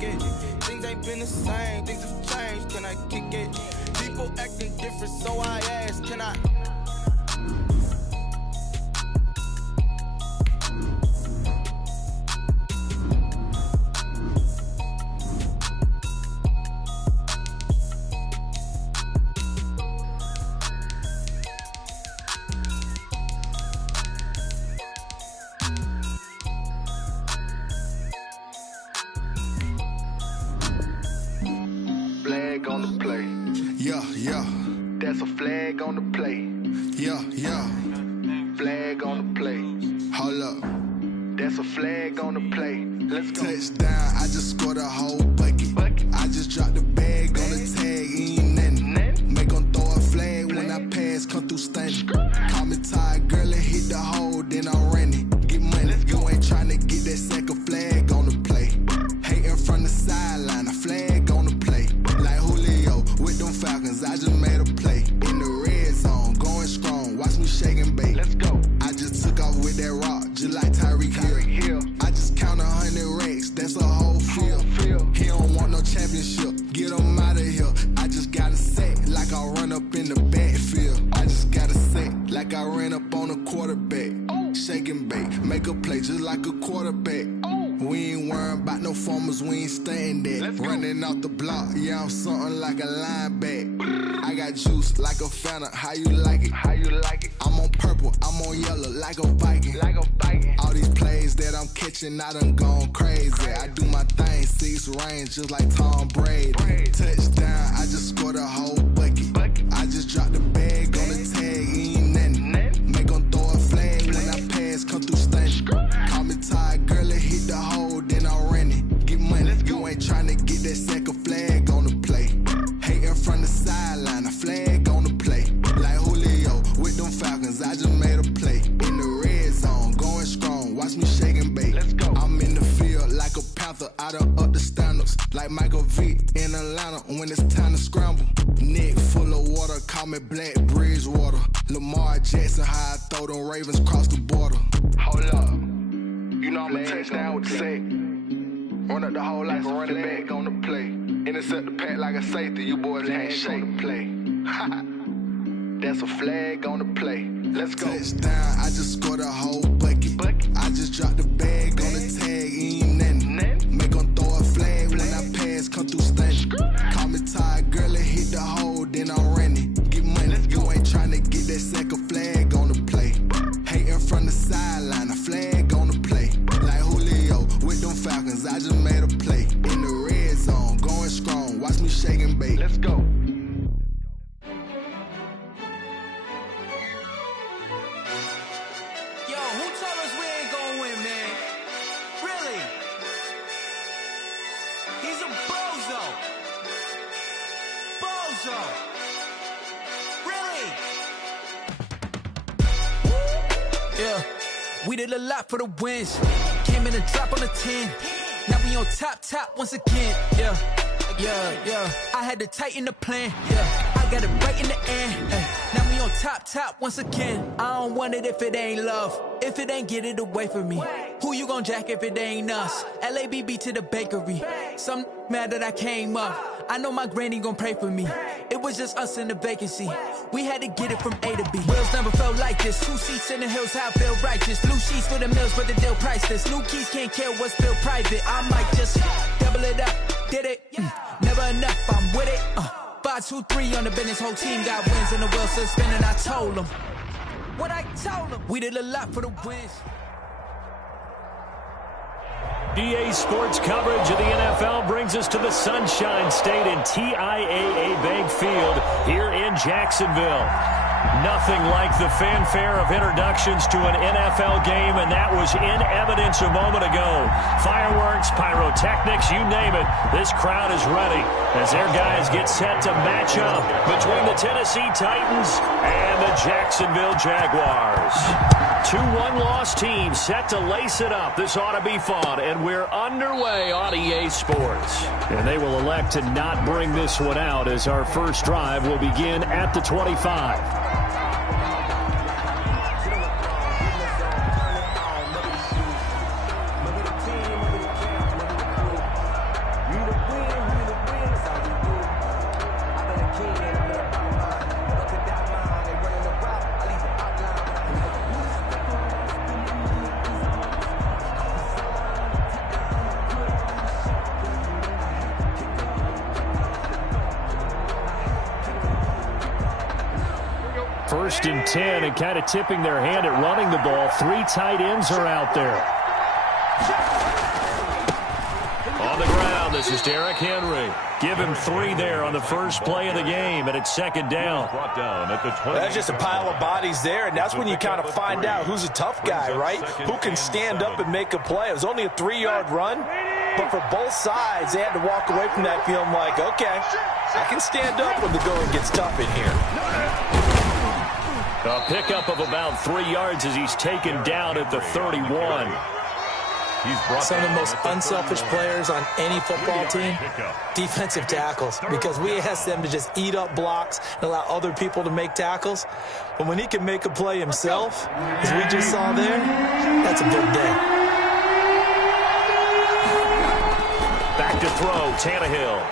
kick it. Things ain't been the same, things have changed, can I kick it? People acting different, so I ask, can I? Flag on the play. Yeah, yeah. That's a flag on the play. Yeah, yeah. Flag on the play. Hold up. That's a flag on the play. Let's go. Touchdown, I just scored a whole bucket. I just dropped the bag on the tag, ain't nothing. Make 'em throw a flag when I pass, come through stunning. Call me tired, girl, and hit the hole, then I'm running. Get money, you ain't tryna get that second flag on the play. Hating from the sideline, a flag on the play. Like Julio with them Falcons, I just made a play. In the red zone, going strong, watch me shake and bake. Let's go. I just took off with that rock, just like Tyreek Hill. I just count 100 racks, that's a whole field. He don't want no championship, get him out of here. I just got a set, like I run up in the backfield. I just got a set, like I ran up on a quarterback. Shake and bake, make a play just like a quarterback. We ain't worrying about no formers, we ain't staying there. Running off the block, yeah, I'm something like a linebacker. I got juice like a Fanta, how you like it? How you like it? I'm on purple, I'm on yellow, like a Viking. Like a Viking. All these plays that I'm catching, I done gone crazy. I do my thing, 6 range, just like Tom Brady. Touchdown, I just scored a whole bucket. I just dropped the bag on the tag, ain't nothing. Make 'em throw a flag when I pass, come through stunning. Call me tired, girl, and hit the hole, then I'm running. Get money, you ain't tryna get that second flag on the play. Hating from the sideline, a flag on the play. Like Julio with them Falcons, I just made a play. In the red zone, going strong, watch me shake and bake. Let's go. I'm in the field like a Panther, I done up the standards. Like Michael Vick in Atlanta when it's time to scramble. Neck full of water, call me Black Bridgewater. Lamar Jackson, how I throw them Ravens cross the border. Hold up. You know I'm a touchdown with the sack. Run up the hole like a running back on the play. Intercept the pack like a safety. You boys can't shake the play. That's a flag on the play. Let's go. Touchdown, I just scored a whole bucket. I just dropped the bag on the tag, ain't nothing. Make 'em throw a flag when I pass, come through stunning. Call me tired, girl, and hit the hole, then I'm running. Get money, you ain't tryna get that second flag on the play. Hating from the sideline, a flag on the play. Like Julio with them Falcons, I just made a play. In the red zone, going strong, watch me shake and bake. Let's go. Yo, who told us we ain't gonna win, man? Really? He's a bozo. Bozo. Really? Yeah, we did a lot for the wins. Came in a drop on the 10. Now we on top once again. Yeah. I had to tighten the plan. Yeah, I got it right in the end. Now we on top once again. I don't want it if it ain't love. If it ain't, get it away from me. Who you gon' jack if it ain't us? LABB to the bakery. Some mad that I came up. I know my granny gon' pray for me. It was just us in the vacancy. We had to get it from A to B. Wheels never felt like this. 2 seats in the hills, how I feel righteous. Blue sheets for the mills, but the deal priceless. New keys can't care what's built private. I might just double it up. Did it? Never enough, I'm with it. 5, 2, 3 on the business. Whole team got wins and the wheels still spinning. I told them what I told them. We did a lot for the wins. EA Sports coverage of the NFL brings us to the Sunshine State in TIAA Bank Field here in Jacksonville. Nothing like the fanfare of introductions to an NFL game, and that was in evidence a moment ago. Fireworks, pyrotechnics, you name it. This crowd is ready as their guys get set to match up between the Tennessee Titans and the Jacksonville Jaguars. 2 one-loss teams set to lace it up. This ought to be fun, and we're underway on EA Sports. And they will elect to not bring this one out as our first drive will begin at the 25. 1st and 10, and kind of tipping their hand at running the ball. 3 tight ends are out there. On the ground, this is Derrick Henry. Give him 3 there on the first play of the game, and it's 2nd down. That's just a pile of bodies there, and that's when you kind of find out who's a tough guy, right? Who can stand up and make a play. It was only a 3-yard run, but for both sides, they had to walk away from that feeling like, okay, I can stand up when the going gets tough in here. A pickup of about 3 yards as he's taken down at the 31. Some of the most unselfish players on any football team, defensive tackles, because we ask them to just eat up blocks and allow other people to make tackles. But when he can make a play himself, as we just saw there, that's a big day. Back to throw, Tannehill.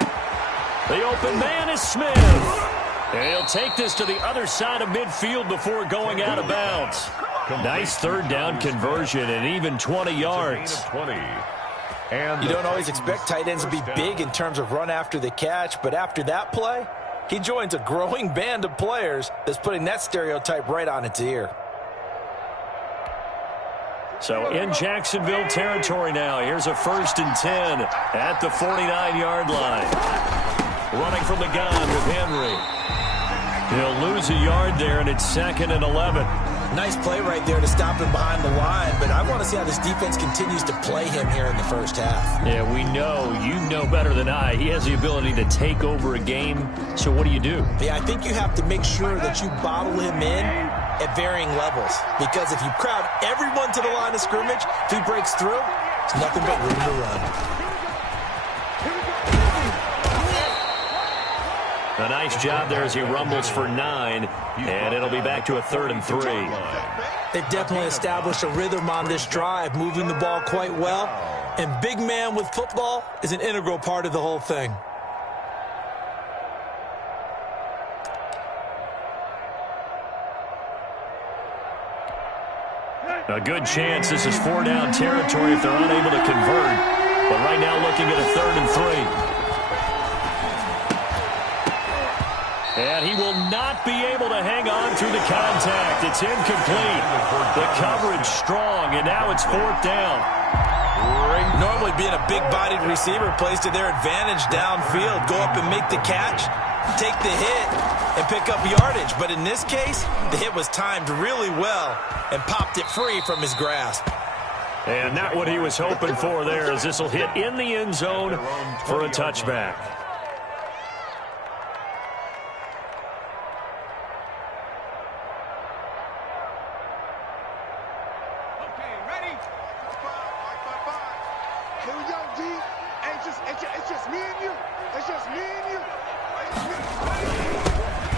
The open man is Smith. And he'll take this to the other side of midfield before going out of bounds. Nice 3rd down conversion and even 20 yards. You don't always expect tight ends to be big in terms of run after the catch, but after that play, he joins a growing band of players that's putting that stereotype right on its ear. So in Jacksonville territory now, here's a 1st and 10 at the 49-yard line. Running from the gun with Henry. He'll lose a yard there, and it's 2nd and 11. Nice play right there to stop him behind the line, but I want to see how this defense continues to play him here in the first half. Yeah, we know. You know better than I. He has the ability to take over a game, so what do you do? Yeah, I think you have to make sure that you bottle him in at varying levels, because if you crowd everyone to the line of scrimmage, if he breaks through, it's nothing but room to run. A nice job there as he rumbles for 9, and it'll be back to a 3rd and 3. They've definitely established a rhythm on this drive, moving the ball quite well, and big man with football is an integral part of the whole thing. A good chance this is 4-down territory if they're unable to convert, but right now looking at a 3rd and 3. And he will not be able to hang on through the contact. It's incomplete. The coverage strong, and now it's 4th down. Normally being a big-bodied receiver plays to their advantage downfield. Go up and make the catch, take the hit, and pick up yardage. But in this case, the hit was timed really well and popped it free from his grasp. And not what he was hoping for there, as this will hit in the end zone for a touchback.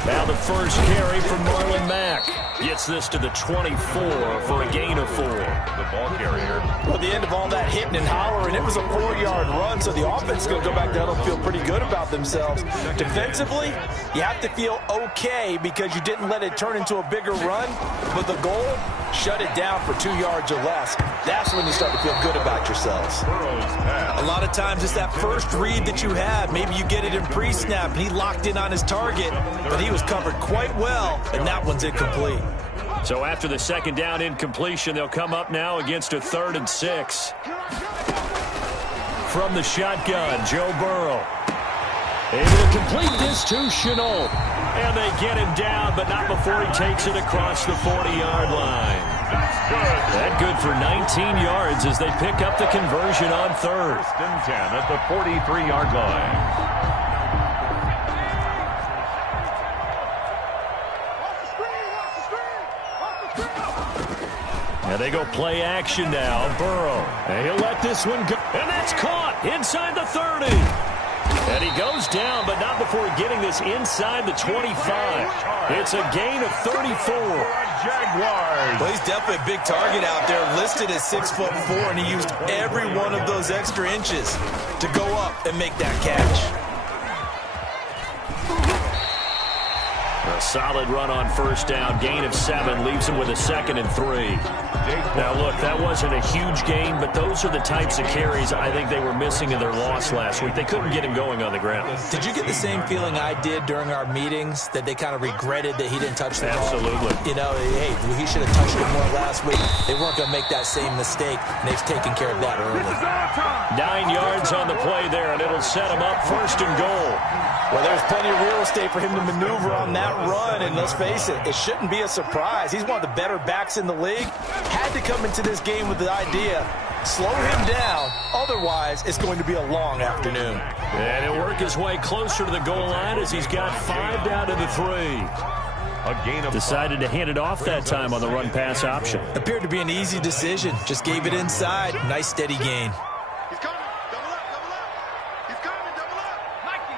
Now the first carry from Marlon Mack. Gets this to the 24 for a gain of 4. The ball carrier. Well, the end of all that hitting and hollering, it was a 4-yard run, so the offense is going to go back down and feel pretty good about themselves. Defensively, you have to feel okay because you didn't let it turn into a bigger run, but the goal, shut it down for 2 yards or less. That's when you start to feel good about yourselves. A lot of times it's that first read that you have. Maybe you get it in pre-snap, and he locked in on his target, but he was covered quite well, and that one's incomplete. So after the 2nd down incompletion, they'll come up now against a 3rd and 6. From the shotgun, Joe Burrow. Able to complete this to Shenault. And they get him down, but not before he takes it across the 40-yard line. That good for 19 yards as they pick up the conversion on 3rd. 10 at the 43-yard line. And they go play action now. Burrow. And he'll let this one go. And that's caught inside the 30. And he goes down, but not before getting this inside the 25. It's a gain of 34. Jaguars. Well, he's definitely a big target out there, listed at 6'4", and he used every one of those extra inches to go up and make that catch. A solid run on first down. Gain of 7 leaves him with a 2nd and 3. Now, look, that wasn't a huge gain, but those are the types of carries I think they were missing in their loss last week. They couldn't get him going on the ground. Did you get the same feeling I did during our meetings, that they kind of regretted that he didn't touch the ball? Absolutely. You know, hey, he should have touched it more last week. They weren't going to make that same mistake, and they've taken care of that early. 9 yards on the play there, and it'll set him up 1st and goal. Well, there's plenty of real estate for him to maneuver on that run, and let's face it, it shouldn't be a surprise. He's one of the better backs in the league. Had to come into this game with the idea, slow him down, otherwise it's going to be a long afternoon. And he'll work his way closer to the goal line as he's got 5 down to the 3. A gain of Decided to hand it off that time on the run-pass option. Appeared to be an easy decision. Just gave it inside. Nice, steady gain. He's coming. Double up, double up. He's coming, double up. Mikey,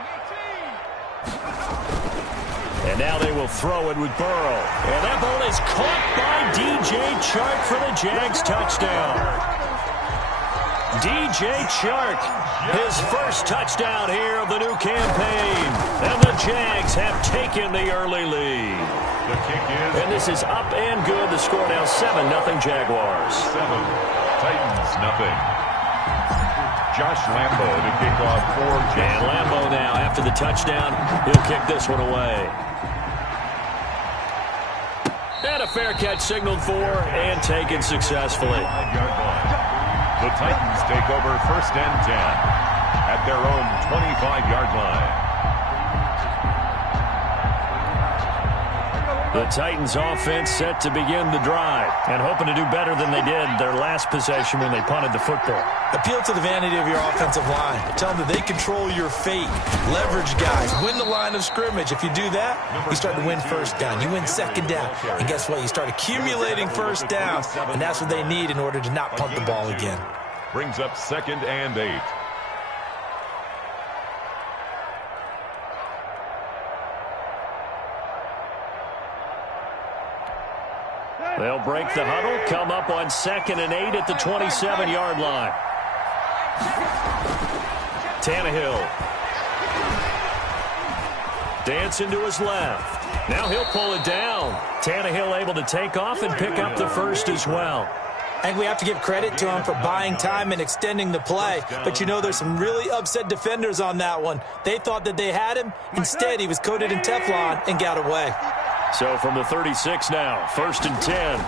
18. And now they will throw it with Burrow. And that ball is caught by DJ Chark for the Jags touchdown. DJ Chark, his first touchdown here of the new campaign. And the Jags have taken the early lead. the kick is. And this is up and good. The score now 7-0 Jaguars. 7. Titans, nothing. Josh Lambo to kick off for And Lambo now, after the touchdown, he'll kick this one away. And a fair catch signaled for and taken successfully. 5-yard line. The Titans take over 1st and 10 at their own 25-yard line. The Titans offense set to begin the drive and hoping to do better than they did their last possession when they punted the football. Appeal to the vanity of your offensive line. Tell them that they control your fate. Leverage guys. Win the line of scrimmage. If you do that, you start to win first down. You win second down. And guess what? You start accumulating first downs. And that's what they need in order to not punt the ball again. Brings up 2nd and 8. They'll break the huddle, come up on 2nd and 8 at the 27-yard line. Tannehill. Dancing to his left. Now he'll pull it down. Tannehill able to take off and pick up the first as well. I think we have to give credit to him for buying time and extending the play. But you know, there's some really upset defenders on that one. They thought that they had him. Instead, he was coated in Teflon and got away. So from the 36 now, 1st and 10.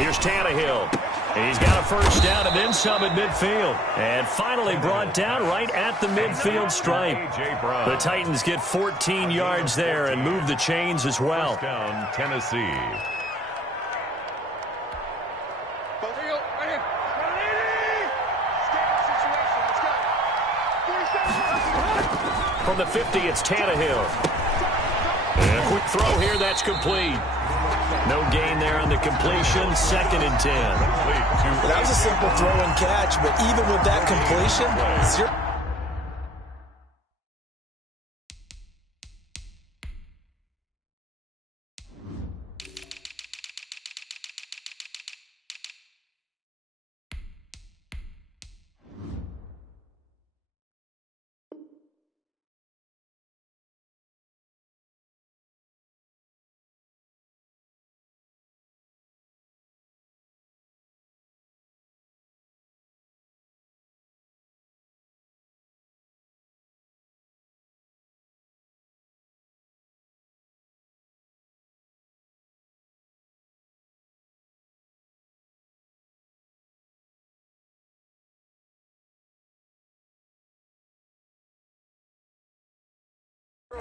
Here's Tannehill. He's got a first down and then some at midfield. And finally brought down right at the midfield stripe. The Titans get 14 yards there and move the chains as well. Down Tennessee. From the 50, it's Tannehill. And a quick throw here, that's complete. No gain there on the completion, 2nd and 10. That was a simple throw and catch, but even with that completion, 0.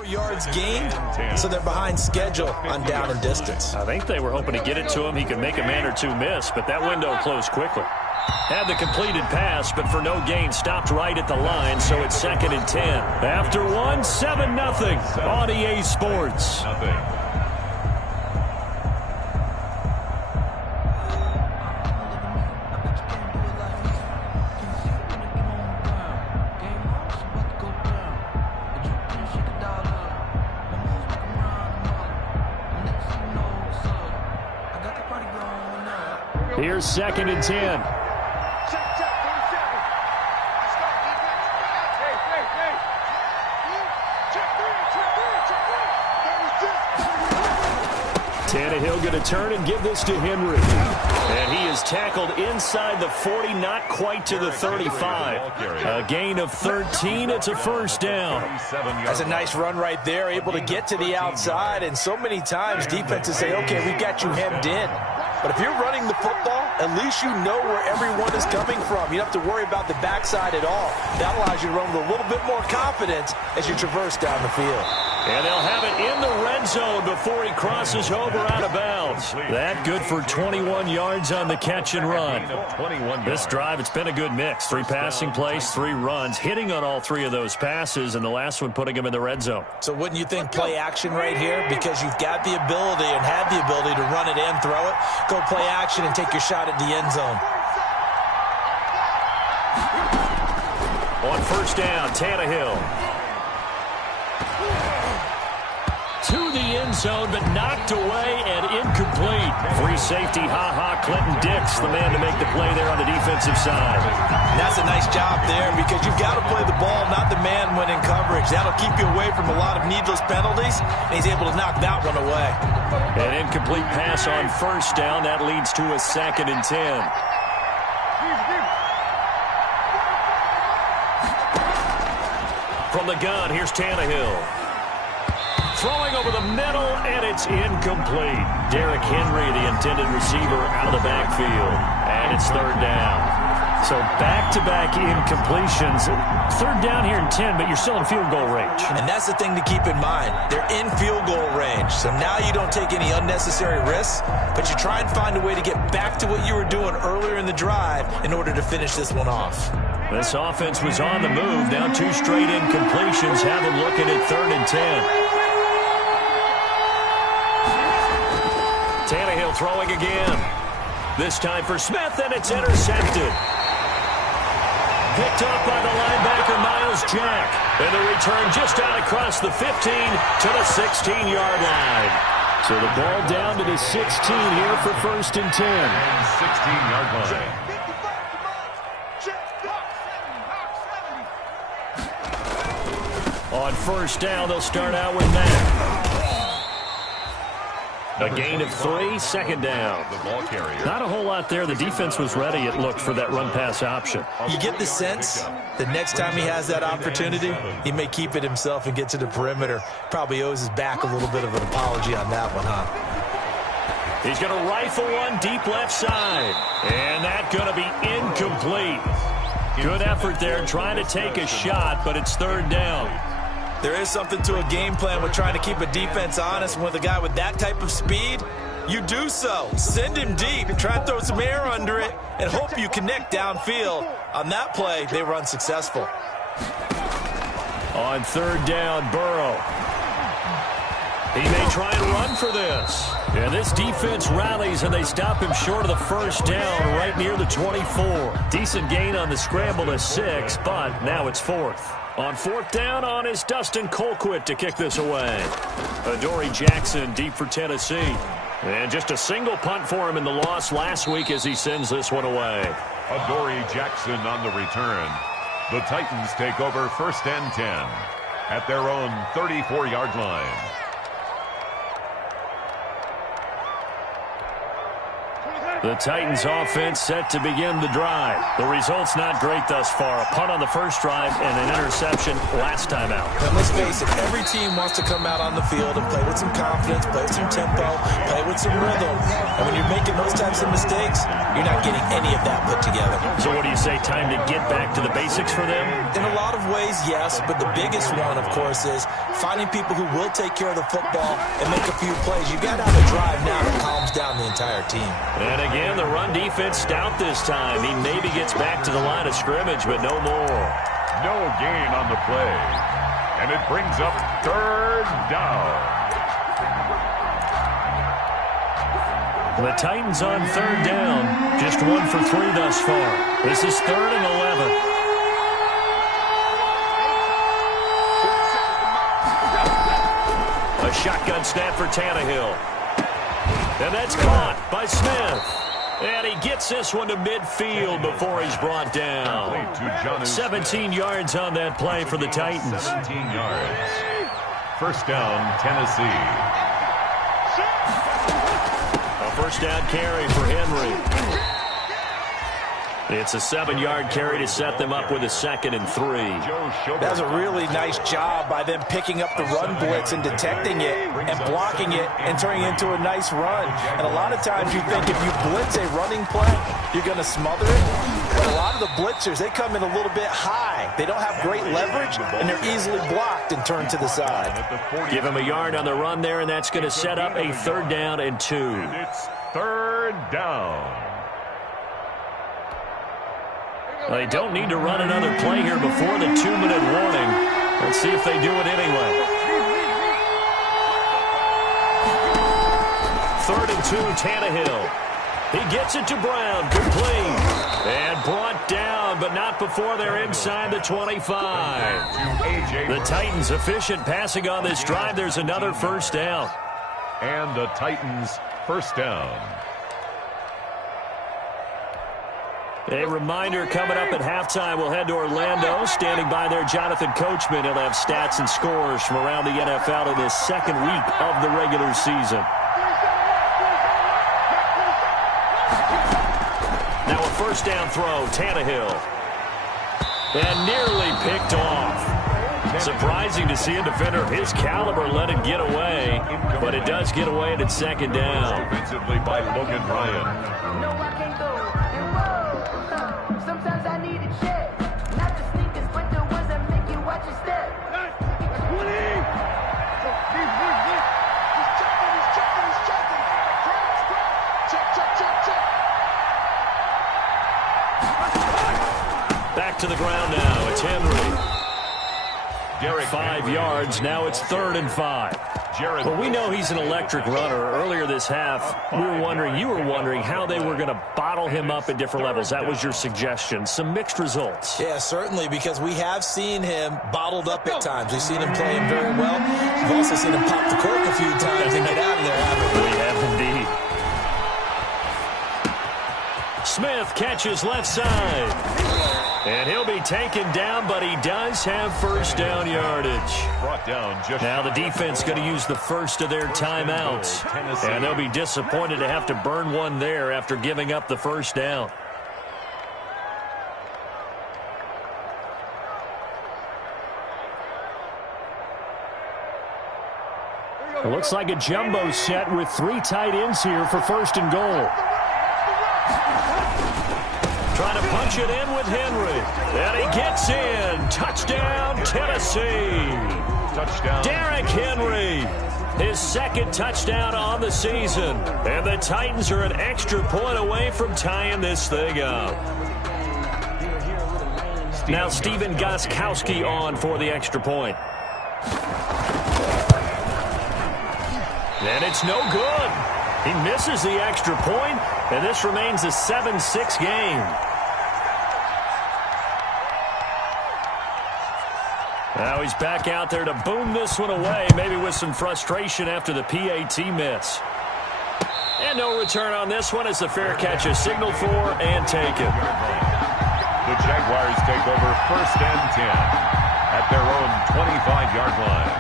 Yards gained, so they're behind schedule on down and distance. I think they were hoping to get it to him. He could make a man or two miss, but that window closed quickly. Had the completed pass, but for no gain, stopped right at the line, so it's 2nd and 10. After one, 7-0 on EA Sports. Nothing. Here's 2nd and 10. Tannehill going to turn and give this to Henry. And he is tackled inside the 40, not quite to the 35. A gain of 13. It's a first down. That's a nice run right there, able to get to the outside. And so many times defenses say, okay, we've got you hemmed in. But if you're running the football, at least you know where everyone is coming from. You don't have to worry about the backside at all. That allows you to run with a little bit more confidence as you traverse down the field. And they'll have it in the red zone before he crosses over out of bounds. That good for 21 yards on the catch and run. This drive, it's been a good mix. 3 passing plays, 3 runs, hitting on all 3 of those passes, and the last one putting him in the red zone. So wouldn't you think play action right here? Because you've got the ability and have the ability to run it and throw it. Go play action and take your shot at the end zone. On first down, Tannehill. To the end zone, but knocked away and incomplete. Free safety, Clinton Dix, the man to make the play there on the defensive side. And that's a nice job there because you've got to play the ball, not the man when in coverage. That'll keep you away from a lot of needless penalties, and he's able to knock that one away. An incomplete pass on first down. That leads to a 2nd and 10. From the gun, here's Tannehill. Throwing over the middle, and it's incomplete. Derrick Henry, the intended receiver, out of the backfield. And it's 3rd down. So back-to-back incompletions. 3rd down here in 10, but you're still in field goal range. And that's the thing to keep in mind. They're in field goal range. So now you don't take any unnecessary risks, but you try and find a way to get back to what you were doing earlier in the drive in order to finish this one off. This offense was on the move. Now 2 straight incompletions have them looking at 3rd and 10. Tannehill throwing again. This time for Smith, and it's intercepted. Picked up by the linebacker, Miles Jack. And the return just out across the 15 to the 16-yard line. So the ball down to the 16 here for 1st and 10. 16-yard line. On first down, they'll start out with that. A gain of 3, 2nd down. Not a whole lot there. The defense was ready, it looked, for that run-pass option. You get the sense that next time he has that opportunity, he may keep it himself and get to the perimeter. Probably owes his back a little bit of an apology on that one, huh? He's going to rifle one deep left side. And that's going to be incomplete. Good effort there, trying to take a shot, but it's 3rd down. There is something to a game plan with trying to keep a defense honest. With a guy with that type of speed, you do so. Send him deep, try and throw some air under it, and hope you connect downfield. On that play, they were unsuccessful. On 3rd down, Burrow. He may try and run for this. And this defense rallies, and they stop him short of the 1st down right near the 24. Decent gain on the scramble to 6, but now it's 4th. On 4th down on is Dustin Colquitt to kick this away. Adoree Jackson deep for Tennessee. And just a single punt for him in the loss last week as he sends this one away. Adoree Jackson on the return. The Titans take over 1st and 10 at their own 34-yard line. The Titans offense set to begin the drive. The result's not great thus far. A punt on the first drive and an interception last time out. And let's face it, every team wants to come out on the field and play with some confidence, play with some tempo, play with some rhythm. And when you're making those types of mistakes, you're not getting any of that put together. So what do you say, time to get back to the basics for them? In a lot of ways, yes, but the biggest one, of course, is finding people who will take care of the football and make a few plays. You've got to have a drive now that calms down the entire team. And again, the run defense stout this time. He maybe gets back to the line of scrimmage, but no more. No gain on the play. And it brings up 3rd down. The Titans on 3rd down. Just 1 for 3 thus far. This is 3rd and 11. A shotgun snap for Tannehill. And that's caught by Smith. And he gets this one to midfield before he's brought down. 17 yards on that play for the Titans. 17 yards. 1st down, Tennessee. First down carry for Henry. It's a 7-yard carry to set them up with a 2nd and 3. That was a really nice job by them picking up the run blitz and detecting it and blocking it and turning it into a nice run. And a lot of times you think if you blitz a running play, you're going to smother it. But a lot of the blitzers, they come in a little bit high. They don't have great leverage, and they're easily blocked and turned to the side. Give him a yard on the run there, and that's going to set up a 3rd down and 2. It's 3rd down. They don't need to run another play here before the 2-minute warning. Let's see if they do it anyway. 3rd and 2, Tannehill. He gets it to Brown, complete. And brought down, but not before they're inside the 25. The Titans efficient passing on this drive. There's another 1st down. And the Titans 1st down. A reminder coming up at halftime, we'll head to Orlando. Standing by there, Jonathan Coachman. He'll have stats and scores from around the NFL in this 2nd week of the regular season. Now a 1st down throw, Tannehill. And nearly picked off. Surprising to see a defender of his caliber let it get away, but it does get away and it's 2nd down. Defensively by Logan Ryan. Back to the ground now. It's Henry. 5 yards. Now it's 3rd and 5. Well, we know he's an electric runner. Earlier this half, you were wondering how they were going to bottle him up at different levels. That was your suggestion. Some mixed results. Yeah, certainly, because we have seen him bottled up at times. We've seen him play him very well. We've also seen him pop the cork a few times and get out of there, haven't we? We have indeed. Smith catches left side. And he'll be taken down, but he does have 1st down yardage. Brought down just now the defense going to use the first of their timeouts. And they'll be disappointed to have to burn one there after giving up the 1st down. It looks like a jumbo set with 3 tight ends here for 1st and goal. Trying to punch it in with Henry. And he gets in. Touchdown, Tennessee. touchdown. Derrick Henry, his 2nd touchdown on the season. And the Titans are an extra point away from tying this thing up. Now Stephen Gostkowski on for the extra point. And it's no good. He misses the extra point, and this remains a 7-6 game. Now he's back out there to boom this one away, maybe with some frustration after the PAT miss. And no return on this one as the fair catch is signaled for and taken. The Jaguars take over 1st and 10 at their own 25-yard line.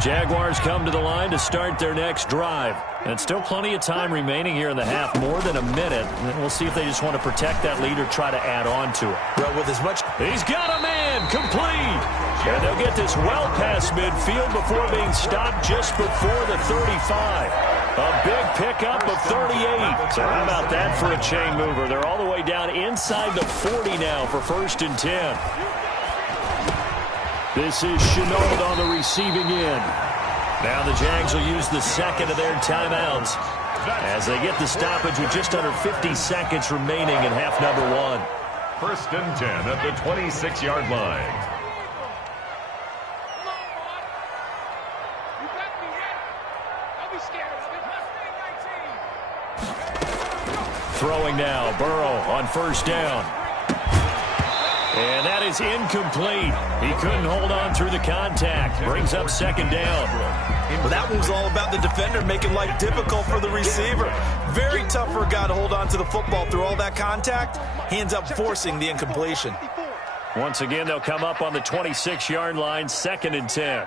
Jaguars come to the line to start their next drive. And still plenty of time remaining here in the half, more than a minute. And we'll see if they just want to protect that lead or try to add on to it. Well, with as much... He's got a man, complete. And they'll get this well past midfield before being stopped just before the 35. A big pickup of 38. So how about that for a chain mover? They're all the way down inside the 40 now for 1st and 10. This is Chenault on the receiving end. Now the Jags will use the 2nd of their timeouts as they get the stoppage with just under 50 seconds remaining in half number 1. 1st and 10 at the 26-yard line. Throwing now, Burrow on 1st down. And that is incomplete. He couldn't hold on through the contact. Brings up 2nd down. Well, that one was all about the defender making life difficult for the receiver. Very tough for a guy to hold on to the football through all that contact. He ends up forcing the incompletion. Once again, they'll come up on the 26-yard line, 2nd and 10.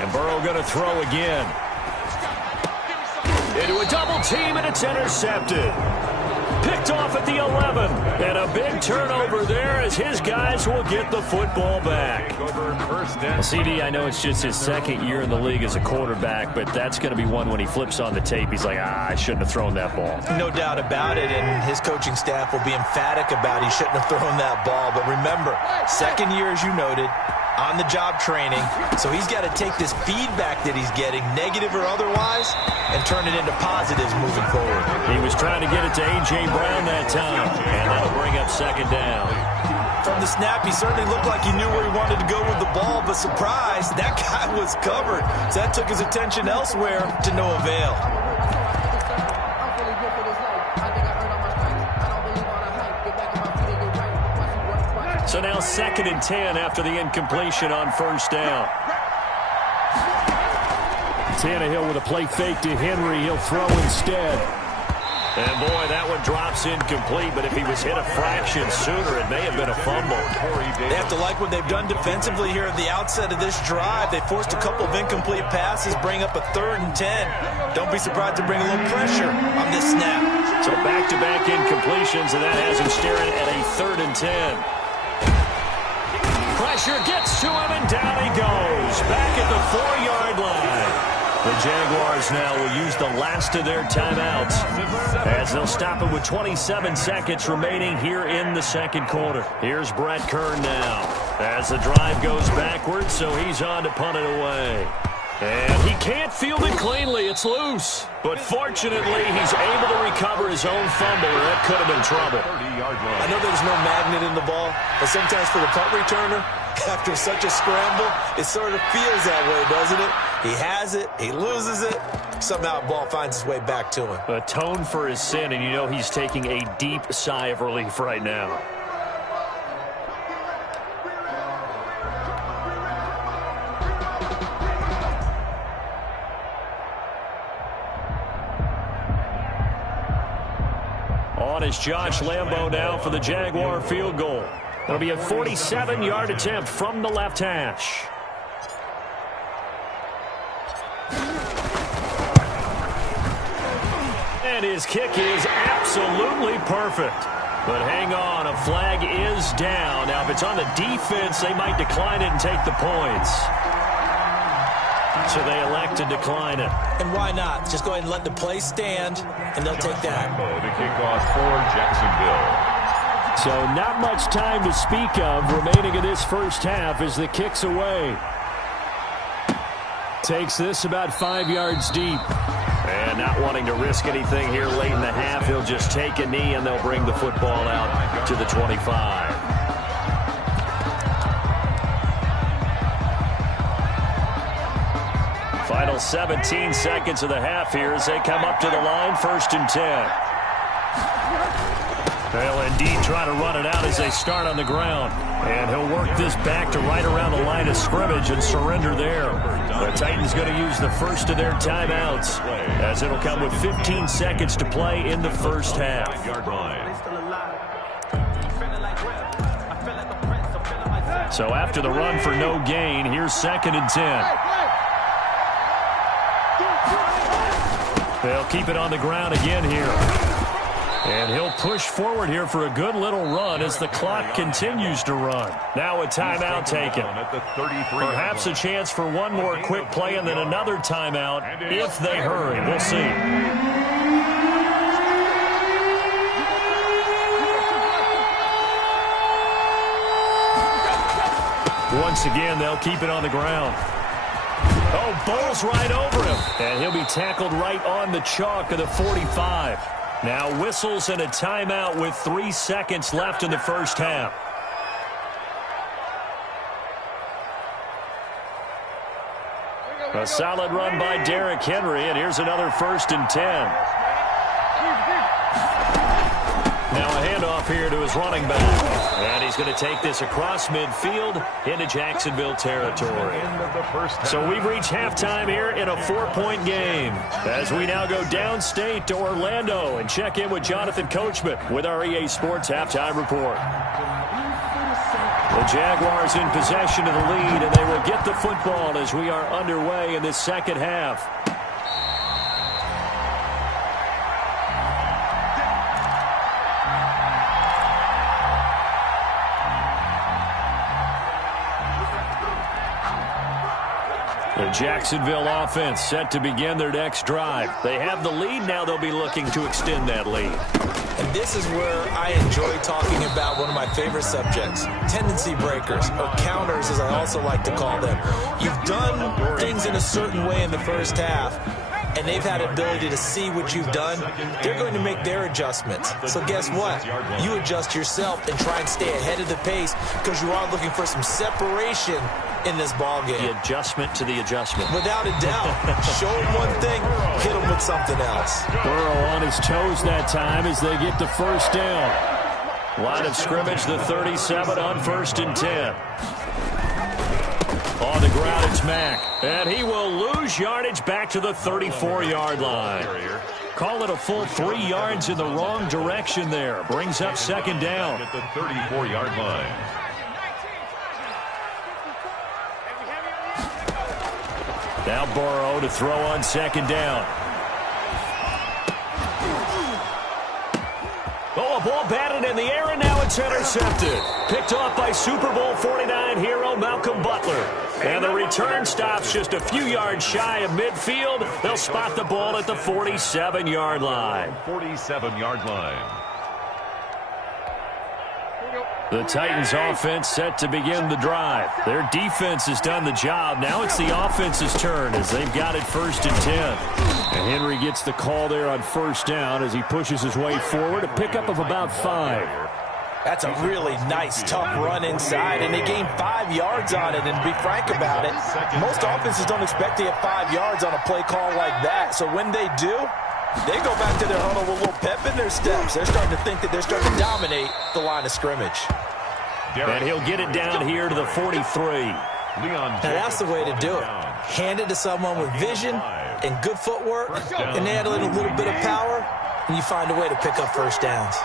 And Burrow going to throw again. Into a double team, and it's intercepted. Picked off at the 11. And a big turnover there as his guys will get the football back. CD, I know it's just his second year in the league as a quarterback, but that's going to be one when he flips on the tape. He's like, I shouldn't have thrown that ball. No doubt about it, and his coaching staff will be emphatic about he shouldn't have thrown that ball. But remember, second year, as you noted, on-the-job training, so he's got to take this feedback that he's getting, negative or otherwise, and turn it into positives moving forward. He was trying to get it to A.J. Brown that time, and that'll bring up second down. From the snap, he certainly looked like he knew where he wanted to go with the ball, but surprise, that guy was covered. So that took his attention elsewhere to no avail. So now 2nd and 10 after the incompletion on first down. Tannehill with a play fake to Henry. He'll throw instead. And, boy, that one drops incomplete, but if he was hit a fraction sooner, it may have been a fumble. They have to like what they've done defensively here at the outset of this drive. They forced a couple of incomplete passes, bring up a 3rd and 10. Don't be surprised to bring a little pressure on this snap. So back-to-back incompletions, and that has him staring at a 3rd and 10. Pressure gets to him, and down he goes. Back at the 4-yard line. The Jaguars now will use the last of their timeouts as they'll stop it with 27 seconds remaining here in the second quarter. Here's Brett Kern now as the drive goes backwards, so he's on to punt it away. And he can't field it cleanly. It's loose. But fortunately, he's able to recover his own fumble, or that could have been trouble. I know there's no magnet in the ball, but sometimes for the punt returner, after such a scramble, it sort of feels that way, doesn't it? He has it, he loses it, somehow the ball finds its way back to him. Atone for his sin, and you know he's taking a deep sigh of relief right now. On is Josh Lambo now for the Jaguar field goal. It'll be a 47-yard attempt from the left hash. And his kick is absolutely perfect. But hang on, a flag is down. Now, if it's on the defense, they might decline it and take the points. So they elect to decline it. And why not? Just go ahead and let the play stand, and they'll take that. The kickoff for Jacksonville. So not much time to speak of remaining in this first half as the kick's away. Takes this about 5 yards deep. And not wanting to risk anything here late in the half, he'll just take a knee and they'll bring the football out to the 25. Final 17 seconds of the half here as they come up to the line, 1st and 10. They'll indeed try to run it out as they start on the ground. And he'll work this back to right around the line of scrimmage and surrender there. The Titans going to use the first of their timeouts as it'll come with 15 seconds to play in the first half. So after the run for no gain, here's 2nd and 10. They'll keep it on the ground again here. And he'll push forward here for a good little run as the clock continues to run. Now a timeout taken. Perhaps a chance for one more quick play and then another timeout if they hurry. We'll see. Once again, they'll keep it on the ground. Oh, bowls right over him. And he'll be tackled right on the chalk of the 45. Now whistles and a timeout with 3 seconds left in the first half. A solid run by Derrick Henry, and here's another 1st and 10. Now a handoff here to his running back. And he's going to take this across midfield into Jacksonville territory. So we've reached halftime here in a 4-point game as we now go downstate to Orlando and check in with Jonathan Coachman with our EA Sports Halftime Report. The Jaguars in possession of the lead, and they will get the football as we are underway in this second half. The Jacksonville offense set to begin their next drive. They have the lead. Now they'll be looking to extend that lead. And this is where I enjoy talking about one of my favorite subjects, tendency breakers, or counters as I also like to call them. You've done things in a certain way in the first half, and they've had ability to see what you've done. They're going to make their adjustments. So guess what? You adjust yourself and try and stay ahead of the pace because you are looking for some separation in this ball game. The adjustment to the adjustment. Without a doubt. Show them one thing, hit them with something else. Burrow on his toes that time as they get the first down. Line of scrimmage, the 37 on 1st and 10. On the ground, it's Mack. And he will lose yardage back to the 34-yard line. Call it a full 3 yards in the wrong direction there. Brings up 2nd down. At the 34-yard line. Now Burrow to throw on 2nd down. Oh, a ball batted in the air, and now it's intercepted. Picked off by Super Bowl 49 hero Malcolm Butler. And the return stops just a few yards shy of midfield. They'll spot the ball at the 47-yard line. 47-yard line. The Titans offense set to begin the drive. Their defense has done the job. Now it's the offense's turn as they've got it 1st and 10. And Henry gets the call there on 1st down as he pushes his way forward. A pickup of about 5. That's a really nice, tough run inside, and they gained 5 yards on it. And to be frank about it, most offenses don't expect to get 5 yards on a play call like that. So when they do, they go back to their huddle with a little pep in their steps. They're starting to think that they're starting to dominate the line of scrimmage. And he'll get it down here to the 43. Now that's the way to do it. Hand it to someone with vision and good footwork, and they add a little bit of power, and you find a way to pick up 1st downs.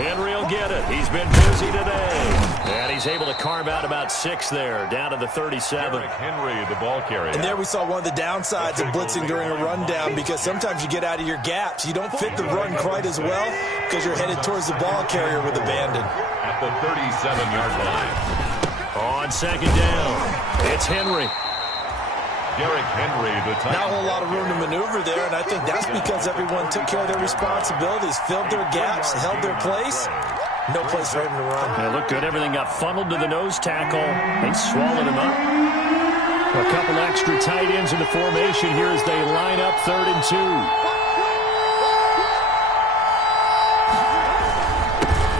Henry will get it. He's been busy today. And he's able to carve out about 6 there, down to the 37. Henry, the ball carrier. And there we saw one of the downsides of blitzing during a rundown, because sometimes you get out of your gaps. You don't fit the run quite as well because you're headed towards the ball carrier with abandon. At the 37-yard line. On 2nd down, it's Henry. Derrick Henry, the Titans. Not a whole lot of room to maneuver there, and I think that's because everyone took care of their responsibilities, filled their gaps, held their place. No place for him to run. It looked good. Everything got funneled to the nose tackle. They swallowed him up. A couple extra tight ends in the formation here as they line up 3rd and 2.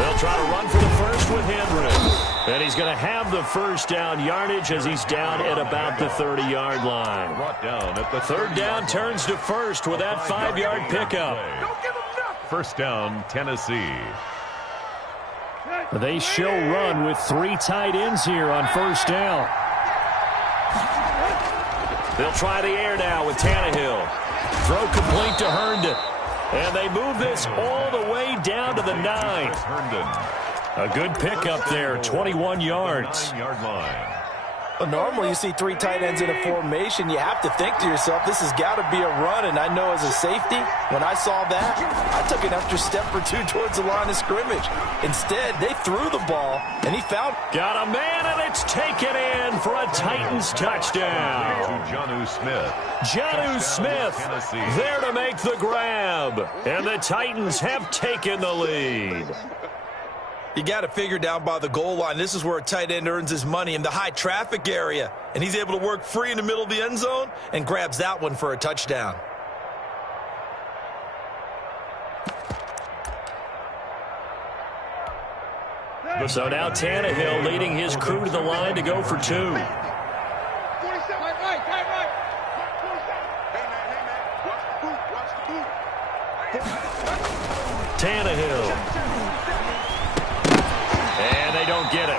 They'll try to run for the first with Henry. And he's going to have the 1st down yardage as he's down at about the 30-yard line. Brought down at the 3rd down turns to 1st with that 5-yard pickup. 1st down, Tennessee. They show run with 3 tight ends here on 1st down. They'll try the air now with Tannehill. Throw complete to Herndon. And they move this all the way down to the 9. Herndon. A good pickup there, 21 yards. 9-yard line. Well, normally you see 3 tight ends in a formation. You have to think to yourself, this has got to be a run. And I know as a safety, when I saw that, I took an extra step or 2 towards the line of scrimmage. Instead, they threw the ball, and he found... Got a man, and it's taken in for a Titans touchdown. To Jonnu Smith. Jonnu Smith there to make the grab. And the Titans have taken the lead. You got to figure down by the goal line. This is where a tight end earns his money, in the high traffic area. And he's able to work free in the middle of the end zone and grabs that one for a touchdown. So now Tannehill leading his crew to the line to go for 2. Tannehill. And they don't get it.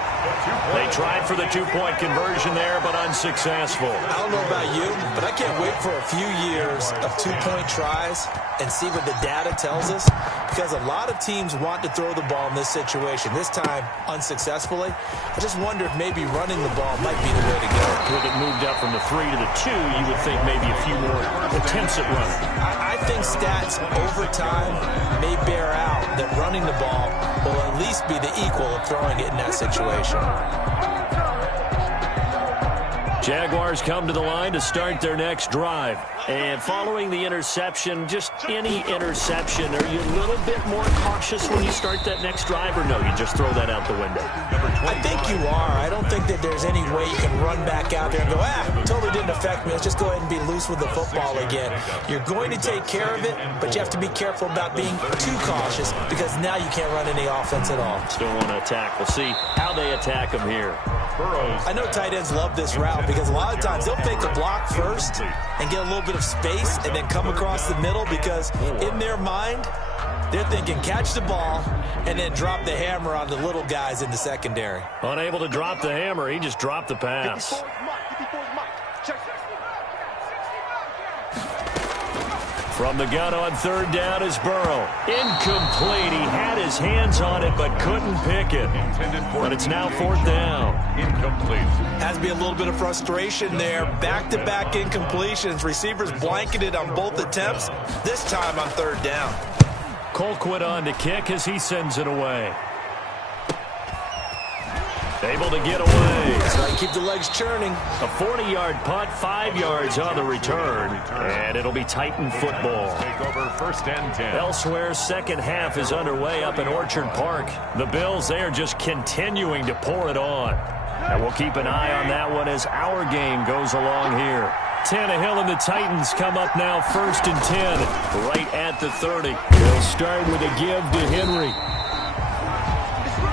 They tried for the two-point conversion there, but unsuccessful. I don't know about you, but I can't wait for a few years of two-point tries and see what the data tells us, because a lot of teams want to throw the ball in this situation. This time, unsuccessfully. I just wonder if maybe running the ball might be the way to go. With it moved up from the 3 to the 2, you would think maybe a few more attempts at running. I think stats over time may bear out that running the ball will at least be the equal of throwing it in that situation. Jaguars come to the line to start their next drive. And following the interception, just any interception, are you a little bit more cautious when you start that next drive, or no, you just throw that out the window? I think you are. I don't think that there's any way you can run back out there and go, totally didn't affect me. Let's just go ahead and be loose with the football again. You're going to take care of it, but you have to be careful about being too cautious, because now you can't run any offense at all. Still want to attack. We'll see how they attack them here. I know tight ends love this route, because a lot of times they'll fake a block first and get a little bit of space and then come across the middle, because in their mind, they're thinking catch the ball and then drop the hammer on the little guys in the secondary. Unable to drop the hammer, he just dropped the pass. From the gun on third down is Burrow. Incomplete. He had his hands on it but couldn't pick it. But it's now fourth down. Incomplete. Has to be a little bit of frustration there. Back-to-back incompletions. Receivers blanketed on both attempts. This time on third down. Colquitt on to kick as he sends it away. Able to get away. So I keep the legs churning. A 40-yard punt, 5 yards on the return. And it'll be Titan football. Take over first and 10. Elsewhere, second half is underway up in Orchard Park. The Bills, they are just continuing to pour it on. And we'll keep an eye on that one as our game goes along here. Tannehill and the Titans come up now first and 10, right at the 30. They'll start with a give to Henry.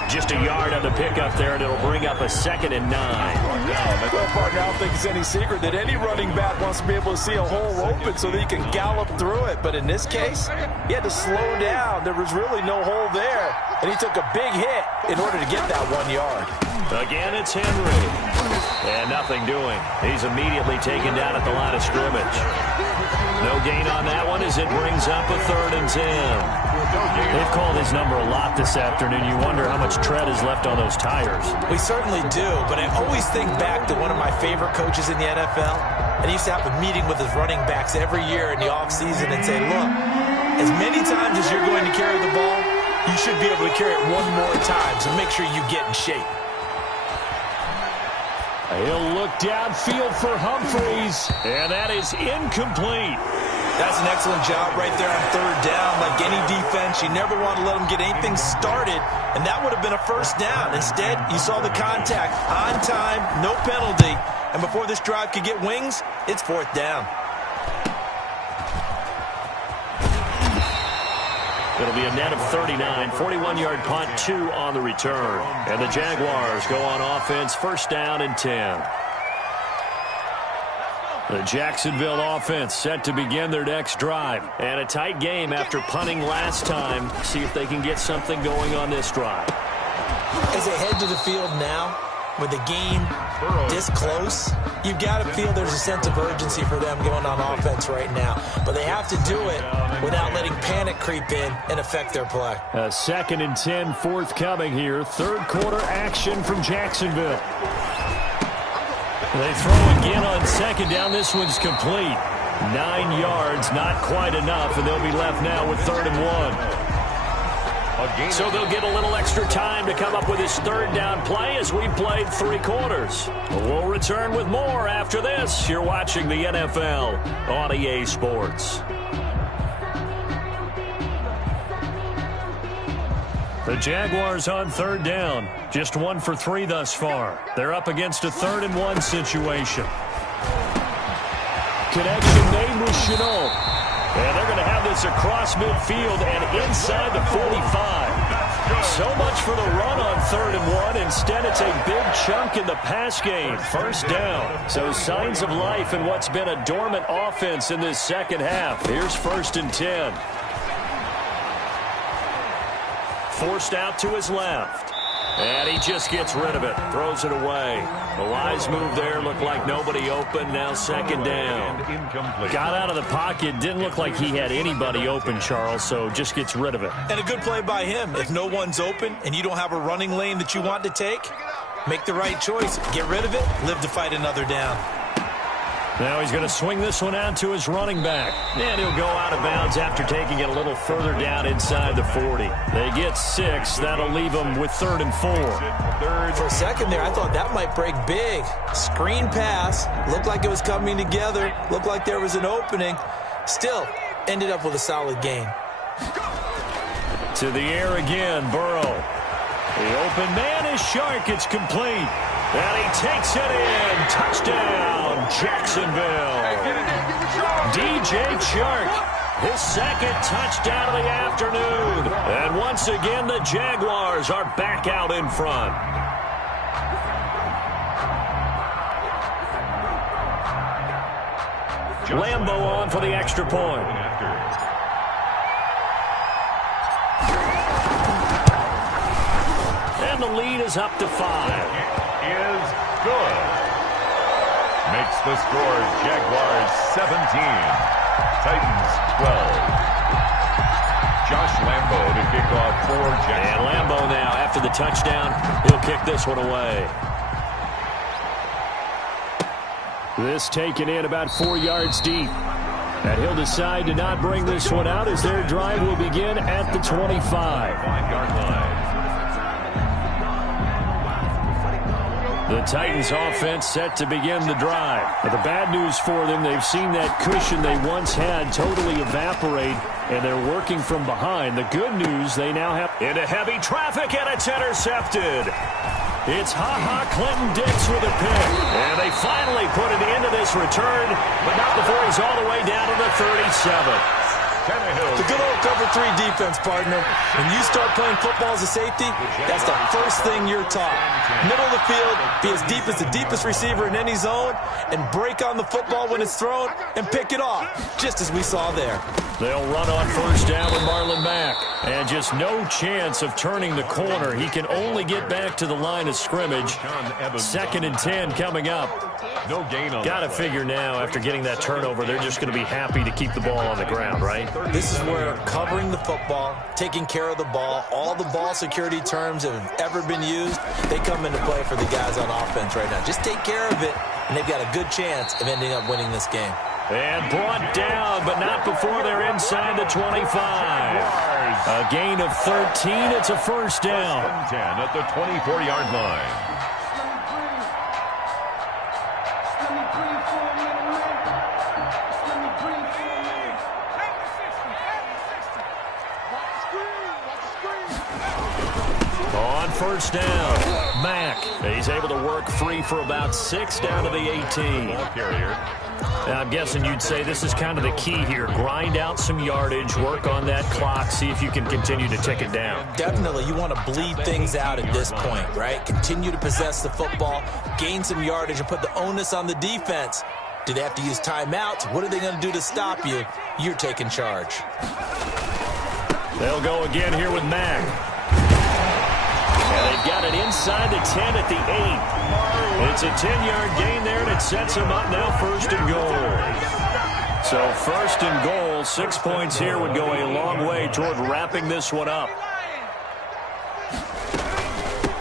Just a yard on the pickup there, and it'll bring up a 2nd and 9. Well, partner, I don't think it's any secret that any running back wants to be able to see a hole open so that he can gallop through it. But in this case, he had to slow down. There was really no hole there, and he took a big hit in order to get that 1 yard. Again, it's Henry. And nothing doing. He's immediately taken down at the line of scrimmage. No gain on that one as it brings up a 3rd and 10. They've called his number a lot this afternoon. You wonder how much tread is left on those tires. We certainly do, but I always think back to one of my favorite coaches in the NFL. And he used to have a meeting with his running backs every year in the offseason and say, look, as many times as you're going to carry the ball, you should be able to carry it one more time, so make sure you get in shape. He'll look downfield for Humphreys, and that is incomplete. That's an excellent job right there on third down. Like any defense, you never want to let them get anything started, and that would have been a first down. Instead, you saw the contact on time, no penalty, and before this drive could get wings, it's fourth down. It'll be a net of 39, 41-yard punt, 2 on the return. And the Jaguars go on offense, first down and 10. The Jacksonville offense set to begin their next drive. And a tight game after punting last time. See if they can get something going on this drive. As they head to the field now, with the game this close, you've got to feel there's a sense of urgency for them going on offense right now. But they have to do it without letting panic creep in and affect their play. A 2nd and 10 forthcoming here. Third quarter action from Jacksonville. They throw again on second down. This one's complete. 9 yards, not quite enough, and they'll be left now with 3rd and 1. So they'll get a little extra time to come up with his third down play as we've played 3 quarters. We'll return with more after this. You're watching the NFL on EA Sports. The Jaguars on third down. Just 1 for 3 thus far. They're up against a 3rd and 1 situation. Connection made with Chenault. And they're going to have this across midfield and inside the 45. So much for the run on 3rd and 1. Instead, it's a big chunk in the pass game. First down. So signs of life in what's been a dormant offense in this second half. Here's 1st and 10. Forced out to his left. And he just gets rid of it, throws it away. The wise move there, looked like nobody open, now second down. Got out of the pocket, didn't look like he had anybody open, Charles, so just gets rid of it. And a good play by him. If no one's open and you don't have a running lane that you want to take, make the right choice. Get rid of it, live to fight another down. Now he's going to swing this one out to his running back. And he'll go out of bounds after taking it a little further down inside the 40. They get 6. That'll leave them with 3rd and 4. For a second there, I thought that might break big. Screen pass. Looked like it was coming together. Looked like there was an opening. Still, ended up with a solid gain. To the air again, Burrow. The open man is Shark. It's complete. And he takes it in. Touchdown, Jacksonville. DJ Chark, his second touchdown of the afternoon. And once again, the Jaguars are back out in front. Lambo on for the extra point. And the lead is up to 5. Is good. Makes the score Jaguars 17, Titans 12. Josh Lambo to kick off for Jacksonville. And Lambo now, after the touchdown, he'll kick this one away. This taken in about 4 yards deep. And he'll decide to not bring this one out as their drive will begin at the 25. 5-yard line. The Titans offense set to begin the drive. But the bad news for them, they've seen that cushion they once had totally evaporate, and they're working from behind. The good news, they now have into heavy traffic, and it's intercepted. It's Ha-Ha Clinton Dix with a pick. And they finally put an end to this return, but not before he's all the way down to the 37. The good old cover 3 defense, partner. When you start playing football as a safety, that's the first thing you're taught. Middle of the field, be as deep as the deepest receiver in any zone, and break on the football when it's thrown and pick it off, just as we saw there. They'll run on first down with Marlon Mack. And just no chance of turning the corner. He can only get back to the line of scrimmage. 2nd and 10 coming up. No gain on. Got to figure now, after getting that turnover, they're just going to be happy to keep the ball on the ground, right? This is where covering the football, taking care of the ball, all the ball security terms that have ever been used, they come into play for the guys on offense right now. Just take care of it, and they've got a good chance of ending up winning this game. And brought down, but not before they're inside the 25. A gain of 13. It's a first down. 10 at the 24-yard line. On first down, Mack. He's able to work free for about 6 down to the 18. Ball carrier. Now, I'm guessing you'd say this is kind of the key here. Grind out some yardage, work on that clock, see if you can continue to tick it down. Definitely. You want to bleed things out at this point, right? Continue to possess the football, gain some yardage, and put the onus on the defense. Do they have to use timeouts? What are they going to do to stop you? You're taking charge. They'll go again here with Mack. And they've got it inside the 10 at the 8. It's a 10-yard gain there, and it sets them up now 1st and goal. So 1st and goal, 6 points here would go a long way toward wrapping this one up.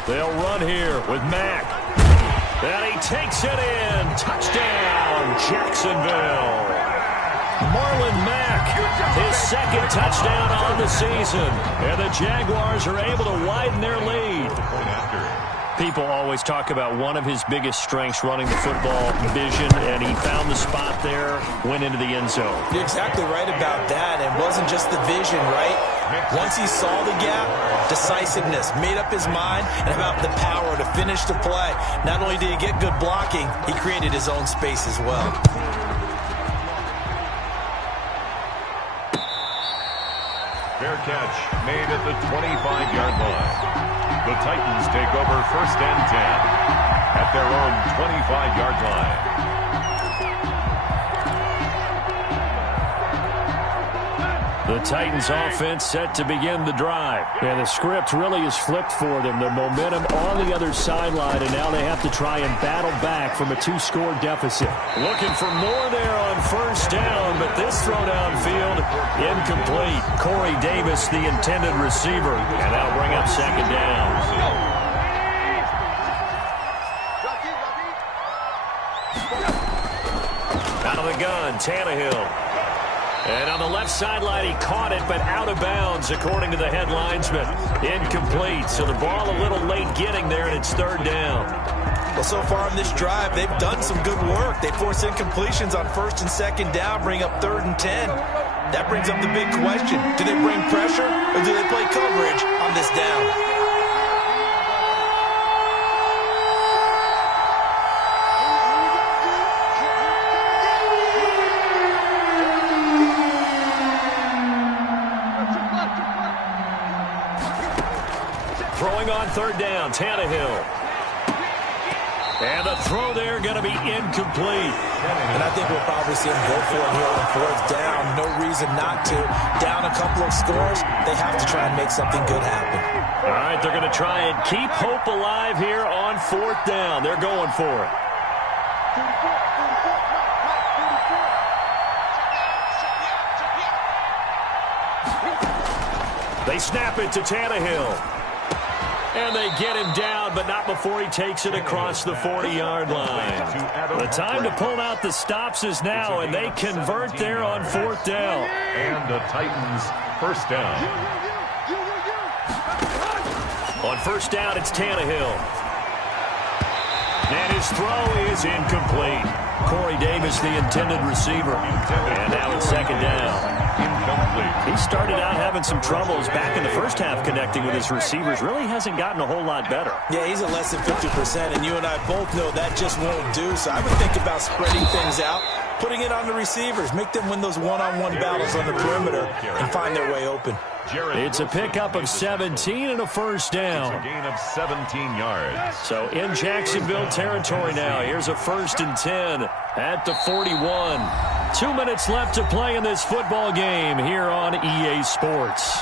They'll run here with Mack. And he takes it in. Touchdown, Jacksonville. Marlon Mack, his 2nd touchdown on the season. And the Jaguars are able to widen their lead. People always talk about one of his biggest strengths, running the football, vision, and he found the spot there, went into the end zone. You're exactly right about that. It wasn't just the vision, right? Once he saw the gap, decisiveness, made up his mind, and about the power to finish the play. Not only did he get good blocking, he created his own space as well. Fair catch made at the 25-yard line. The Titans take over 1st and 10 at their own 25-yard line. The Titans offense set to begin the drive. Yeah, the script really is flipped for them. The momentum on the other sideline, and now they have to try and battle back from a 2-score deficit. Looking for more there on first down, but this throw downfield incomplete. Corey Davis, the intended receiver, and that'll bring up second down. Out of the gun, Tannehill. And on the left sideline, he caught it, but out of bounds, according to the head linesman. Incomplete, so the ball a little late getting there, and it's third down. Well, so far in this drive, they've done some good work. They force incompletions on first and second down, bring up 3rd and 10. That brings up the big question. Do they bring pressure, or do they play coverage on this down? Throwing on third down, Tannehill. And the throw there going to be incomplete. And I think we'll probably see him go for it here on fourth down. No reason not to. Down a couple of scores, they have to try and make something good happen. All right, they're going to try and keep hope alive here on fourth down. They're going for it. They snap it to Tannehill. And they get him down, but not before he takes it across the 40-yard line. The time to pull out the stops is now, and they convert there on fourth down. And the Titans first down. On first down, it's Tannehill. And his throw is incomplete. Corey Davis, the intended receiver. And now it's second down. He started out having some troubles back in the first half connecting with his receivers. Really hasn't gotten a whole lot better. Yeah, he's at less than 50%, and you and I both know that just won't do. So I would think about spreading things out, putting it on the receivers, make them win those one-on-one battles on the perimeter and find their way open. It's a pickup of 17 and a first down. It's a gain of 17 yards. So in Jacksonville territory now. Here's a 1st and 10 at the 41. 2 minutes left to play in this football game here on EA Sports.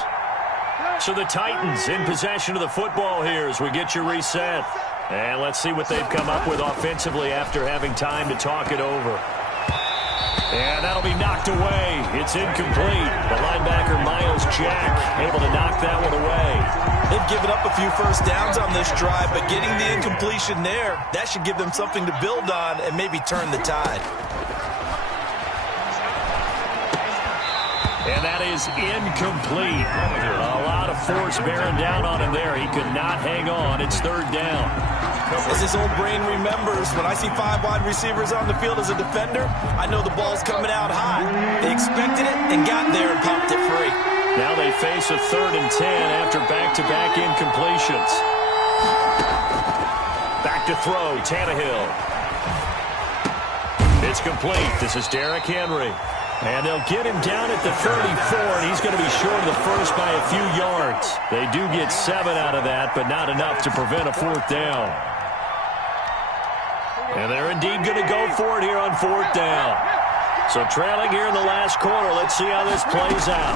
So the Titans in possession of the football here as we get you reset. And let's see what they've come up with offensively after having time to talk it over. And that'll be knocked away. It's incomplete. The linebacker, Miles Jack, able to knock that one away. They've given up a few first downs on this drive, but getting the incompletion there, that should give them something to build on and maybe turn the tide. And that is incomplete. A lot of force bearing down on him there. He could not hang on. It's third down. As his old brain remembers, when I see 5 wide receivers on the field as a defender, I know the ball's coming out high. They expected it and got there and popped it free. Now they face a 3rd and 10 after back-to-back incompletions. Back to throw, Tannehill. It's complete. This is Derrick Henry. And they'll get him down at the 34, and he's going to be short of the first by a few yards. They do get 7 out of that, but not enough to prevent a fourth down. And they're indeed going to go for it here on fourth down. So trailing here in the last quarter, let's see how this plays out.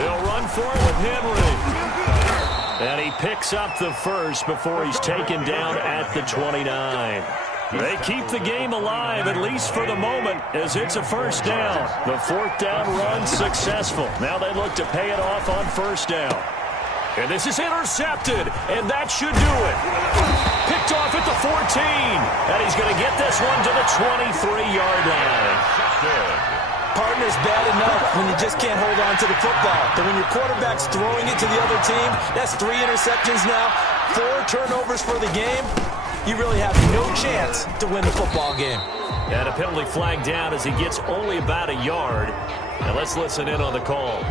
They'll run for it with Henry. And he picks up the first before he's taken down at the 29. They keep the game alive, at least for the moment, as it's a first down. The fourth down run successful. Now they look to pay it off on first down. And this is intercepted, and that should do it. Picked off at the 14, and he's going to get this one to the 23-yard line. Partner's bad enough when you just can't hold on to the football. But when your quarterback's throwing it to the other team, that's 3 interceptions now, 4 turnovers for the game. You really have no chance to win the football game. And a penalty flag down as he gets only about a yard. And let's listen in on the call.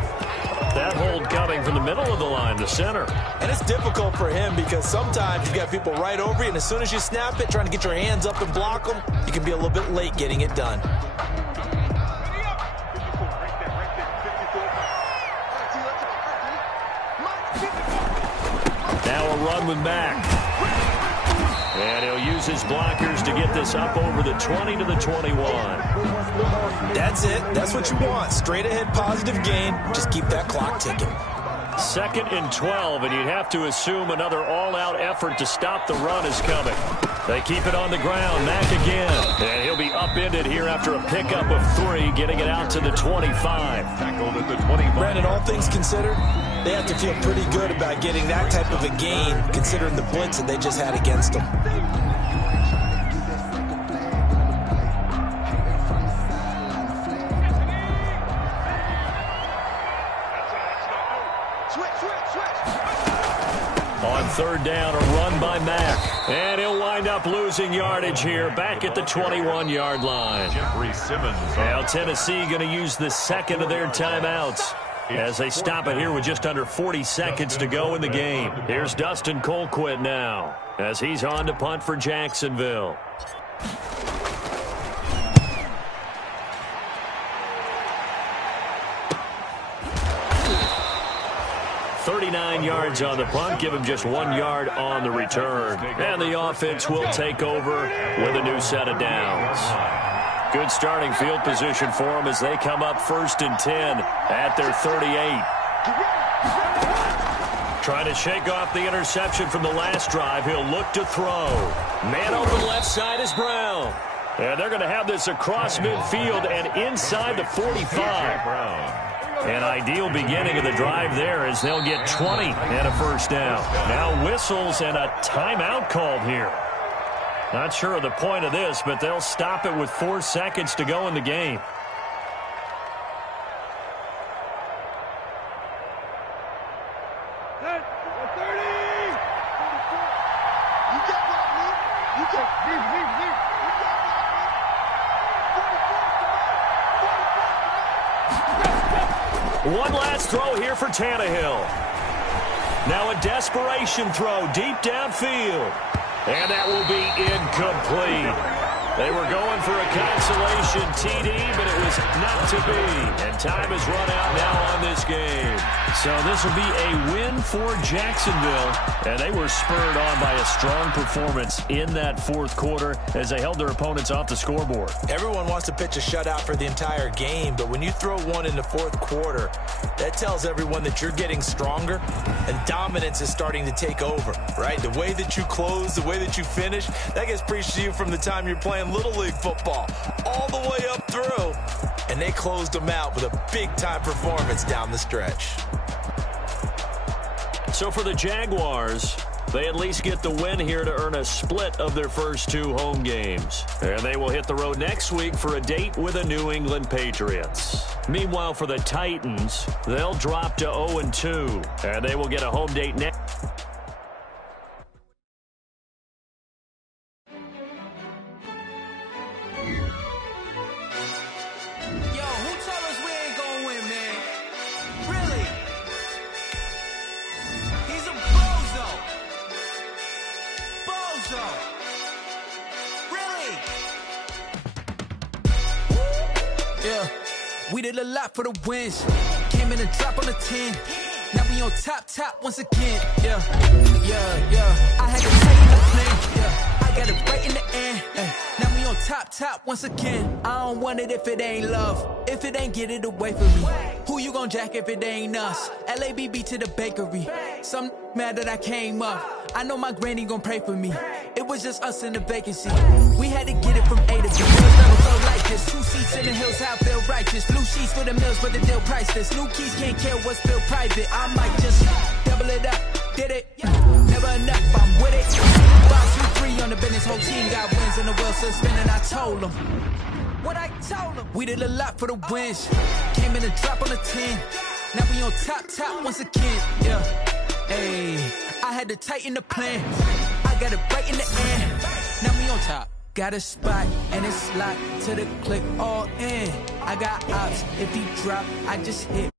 That hold coming from the middle of the line, the center. And it's difficult for him because sometimes you've got people right over you, and as soon as you snap it, trying to get your hands up and block them, you can be a little bit late getting it done. Now a run with Mack. And he'll use his blockers to get this up over the 20 to the 21. That's it. That's what you want. Straight ahead positive gain. Just keep that clock ticking. 2nd and 12, and you'd have to assume another all-out effort to stop the run is coming. They keep it on the ground. Mack again. And he'll be upended here after a pickup of 3, getting it out to the 25. Tackled at the 25. Brandon, all things considered, they have to feel pretty good about getting that type of a gain, considering the blitz that they just had against them. On 3rd down, a run by Mack. And he'll wind up losing yardage here, back at the 21-yard line. Jeffrey Simmons. Now Tennessee going to use the 2nd of their timeouts as they stop it here with just under 40 seconds to go in the game. Here's Dustin Colquitt now as he's on to punt for Jacksonville. 39 yards on the punt, give him just 1 yard on the return. And the offense will take over with a new set of downs. Good starting field position for them as they come up 1st and 10 at their 38. Trying to shake off the interception from the last drive. He'll look to throw. Man open left side is Brown. And they're going to have this across midfield and inside the 45. An ideal beginning of the drive there as they'll get 20 and a 1st down. Now whistles and a timeout called here. Not sure of the point of this, but they'll stop it with 4 seconds to go in the game. One last throw here for Tannehill. Now a desperation throw deep downfield. And that will be incomplete. They were going for a consolation TD, but it was not to be. And time has run out now on this game. So this will be a win for Jacksonville. And they were spurred on by a strong performance in that 4th quarter as they held their opponents off the scoreboard. Everyone wants to pitch a shutout for the entire game, but when you throw one in the 4th quarter, that tells everyone that you're getting stronger and dominance is starting to take over, right? The way that you close, the way that you finish, that gets preached to you from the time you're playing Little League football all the way up through. And they closed them out with a big-time performance down the stretch. So for the Jaguars, they at least get the win here to earn a split of their first 2 home games. And they will hit the road next week for a date with the New England Patriots. Meanwhile, for the Titans, they'll drop to 0-2, and they will get a home date next. We did a lot for the wins. Came in and dropped on the 10. Now we on top once again. Yeah. I had to tighten the plan. Yeah. I got it right in the end. Now we on top once again. I don't want it if it ain't love. If it ain't, get it away from me. Who you gon' jack if it ain't us? LABB to the bakery. Some mad that I came up. I know my granny gon' pray for me. It was just us in the vacancy. We had to get it from A to B. Never felt like this. 2 seats in the hills, how I feel righteous. Blue sheets for the mills, but the deal priceless. New keys can't kill what's still private. I might just double it up. Did it? Never enough, I'm with it. 5, 2, 3 on the business. Whole team got wins in the world, so spinning. I told them what I told them. We did a lot for the wins. Came in and dropped on the 10. Now we on top once again. Yeah. Hey, I had to tighten the plan. I got it right in the end. Now we on top. Got a spot and it's locked to the click all in. I got ops. If he drop, I just hit.